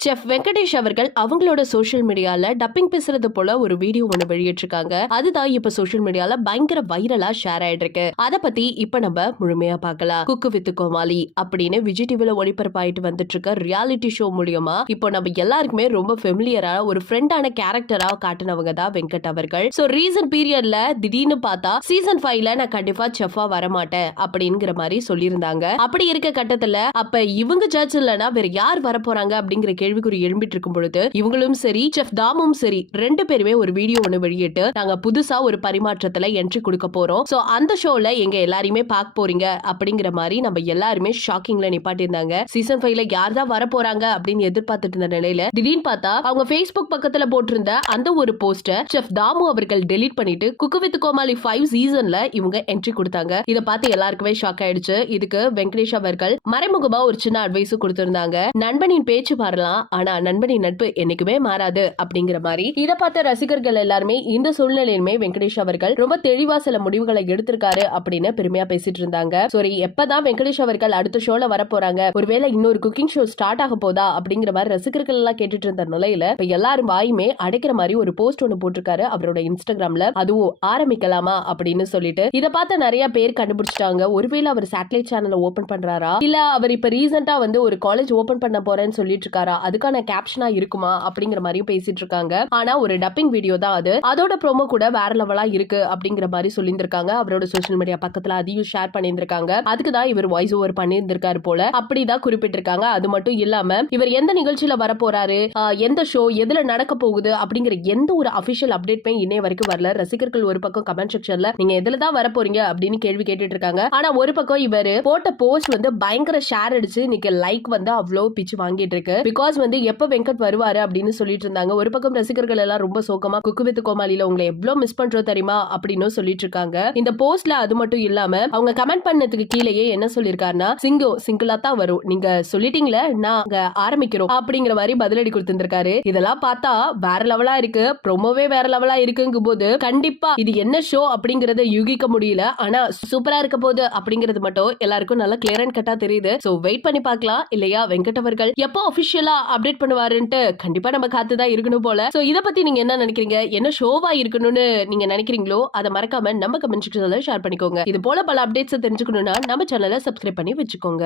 Chef Venkatesh அவர்கள் அவங்களோட social மீடியால டப்பிங் பேசுறது போல ஒரு வீடியோ ஒண்ணு வெளியிட்டிருக்காங்க. அதுதான் இப்ப சோஷியல் மீடியால பயங்கர வைரலா ஷேர் ஆயிட்டு இருக்கு. அத பத்தி இப்ப நம்ம முழுமையா பார்க்கலாம். குக்கு வித் கோமாளி அப்படின்னு விஜய் டிவில ஒளிபரப்பாயிட்டு வந்துட்டு இருக்க ரியாலிட்டி ஷோ மூலியமா இப்போ நம்ம எல்லாருக்குமே ரொம்ப ஃபெமிலியரா ஒரு ஃப்ரெண்டான கேரக்டரா காட்டினவங்க தான் வெங்கட் அவர்கள். சோ ரீசன்ட் பீரியட்ல திடீர்னு பார்த்தா சீசன் 5ல நான் கண்டிப்பா செஃபா வரமாட்டேன் அப்படிங்கிற மாதிரி சொல்லியிருந்தாங்க. அப்படி இருக்க கட்டத்துல அப்ப இவங்க ஜட்ஜ் இல்லனா வேற யார் வர போறாங்க அப்படிங்கிற கேள்விக்குறி எழும்பிட்டு இருக்கும் பொழுது இவங்களும் சரி செஃப் தாமும் சரி ரெண்டு பேருமே ஒரு வீடியோ ஒன்று வெளியிட்டு நாங்க புதுசா ஒரு பரிமாற்றத்துல என்ட்ரி கொடுக்க போறோம். சோ அந்த ஷோல எங்க எல்லாரையுமே பார்க்க போறீங்க அப்படிங்கிற மாதிரி நம்ம எல்லாருமே ஷாக்கிங்ல நிப்பாட்டியிருந்தாங்க. சீசன் 5ல யார் தான் வர போறாங்க அப்படின்னு எதிர்பார்த்துட்டு இருந்த நிலையில திடீர்னு பார்த்தா அவங்க Facebook பக்கத்துல போட்டிருந்த அந்த ஒரு போஸ்டர் செஃப் தாமு அவர்கள் டெலீட் பண்ணிட்டு குக்கு வித் கோமாளி 5 சீசன்ல இவங்க என்ட்ரி கொடுத்தாங்க. இத பார்த்து எல்லாருக்குமே ஷாக் ஆயிடுச்சு. இதுக்கு வெங்கடேஷ் அவர்கள் மறைமுகமா ஒரு சின்ன அட்வைஸ் கொடுத்திருந்தாங்க. நண்பனின் பேச்சு மாறலாம், ஆனா நண்பனின் நட்பு என்னைக்குமே மாறாது அப்படிங்கிற மாதிரி. இத பார்த்த ரசிகர்கள் எல்லாருமே இந்த சூழ்நிலையுமே வெங்கடேஷ் அவர்கள் ரொம்ப தெளிவா சில முடிவுகளை எடுத்திருக்காரு அப்படின்னு பெருமையா பேசிட்டு இருந்தாங்க. சரி, எப்பதான் வெங்கடேஷ் அவர்கள் அடுத்த ஷோல வர போறாங்க, ஒருவேளை இன்னொரு குக்கிங் ஷோ ஸ்டார்ட் ஆக போதா அப்படிங்கிற மாதிரி ரசிகர்கள் எல்லாம் கேட்டுட்டு இருந்த நிலையில இப்ப எல்லாரும் வாயுமே அடைக்கிற மாதிரி ஒரு போஸ்ட் ஒன்னு போட்டிருக்காரு அவரோட இன்ஸ்டாகிராம்ல. அதுவும் ஆரம்பிக்கலாமா அப்படின்னு சொல்லிட்டு இத பார்த்த நிறைய பேர் கண்டுபிடிச்சிட்டாங்க. ஒருவேளை அவர் சேட்டலைட் சேனலை ஓபன் பண்றாரா, இல்ல அவர் இப்ப ரீசெண்டா வந்து ஒரு காலேஜ் ஓபன் பண்ண போறேன்னு சொல்லிட்டு இருக்காரா, அதுக்கான கேப்ஷனா இருக்குமா அப்படிங்கிற மாதிரியும் பேசிட்டு இருக்காங்க. ஆனா ஒரு டப்பிங் வீடியோ தான் அது. அதோட ப்ரோமோ கூட வேற லெவலா இருக்கு அப்படிங்கிற மாதிரி சொல்லியிருந்திருக்காங்க. அவரோட சோஷியல் மீடியா பக்கத்துல அதையும் ஷேர் பண்ணியிருந்திருக்காங்க. அதுக்கு தான் இவர் வாய்ஸ் ஓவர் பண்ணியிருந்திருக்காரு போல அப்படிதான் குறிப்பிட்டிருக்காங்க. அது மட்டும் இல்லாம இவர் எந்த நிகழ்ச்சியில வர போறாரு, எந்த ஷோ எதுல நடக்க போகுது அப்படிங்கிற எந்த ஒரு அபிஷியல் அப்டேட்மே இன்னைய வரைக்கும் வரல. ரசிகர்கள் ஒரு பக்கம் கமெண்ட் செக்ஷன்ல நீங்க எதுல தான் வர போறீங்க அப்படின்னு கேள்வி கேட்டுட்டு இருக்காங்க. ஆனா ஒரு பக்கம் இவர் போட்ட போஸ்ட் வந்து பயங்கர ஷேர் அடிச்சு இன்னைக்கு லைக் வந்து அவ்வளவு பிச்சு வாங்கிட்டு இருக்கு. பிகாஸ் வந்து எப்ப வெங்கட் வருவாரு அப்படின்னு சொல்லிட்டு இருந்தாங்க. ஒரு பக்கம் ரசிகர்கள் எல்லாம் ரொம்ப சோகமா குக்கு வித் கோமாளில உங்களை எவ்வளவு மிஸ் பண்றோம் தெரியுமா அப்படின்னு சொல்லிட்டு இருக்காங்க. இந்த போஸ்ட்ல அது மட்டும் இல்லாம அவங்க கமெண்ட் பண்ணதுக்கு கீழேயே என்ன சொல்லிருக்காருன்னா, சிங்கிளா தான் வரும், நீங்க சொல்லிட்டீங்களே நாங்க ஆரம்பிக்கிறோம் அப்படிங்கிற மாதிரி பதிலடி கொடுத்திருக்காரு. இதெல்லாம் பார்த்தா வேற லெவலா இருக்கு, ப்ரோமோவே வேற லெவலா இருக்குங்கும் போது கண்டிப்பா இது என்ன ஷோ அப்படிங்கறத யூகிக்க முடியல. ஆனா சூப்பரா இருக்க போது அப்படிங்கிறது மட்டும் எல்லாருக்கும் நல்லா கிளியர் அண்ட் கட்டா தெரியுது. சோ வெயிட் பண்ணி பார்க்கலாம் இல்லையா வெங்கட் அவர்கள் எப்போ அபிஷியலா அப்டேட் பண்ணுவாருன்ட்டு கண்டிப்பா நம்ம காத்துதான் இருக்கணும் போல. சோ இத பத்தி நீங்க என்ன நினைக்கிறீங்க, என்ன ஷோவா இருக்கணும்னு நீங்க நினைக்கிறீங்களோ அதை மறக்காம நம்ம கமெண்ட் செக்ஷன்ல ஷேர் பண்ணிக்கோங்க. இது போல பல அப்டேட்ஸ் தெரிஞ்சுக்கணும்னா நம்ம சேனலை சப்ஸ்கிரைப் பண்ணி வச்சுக்கோங்க.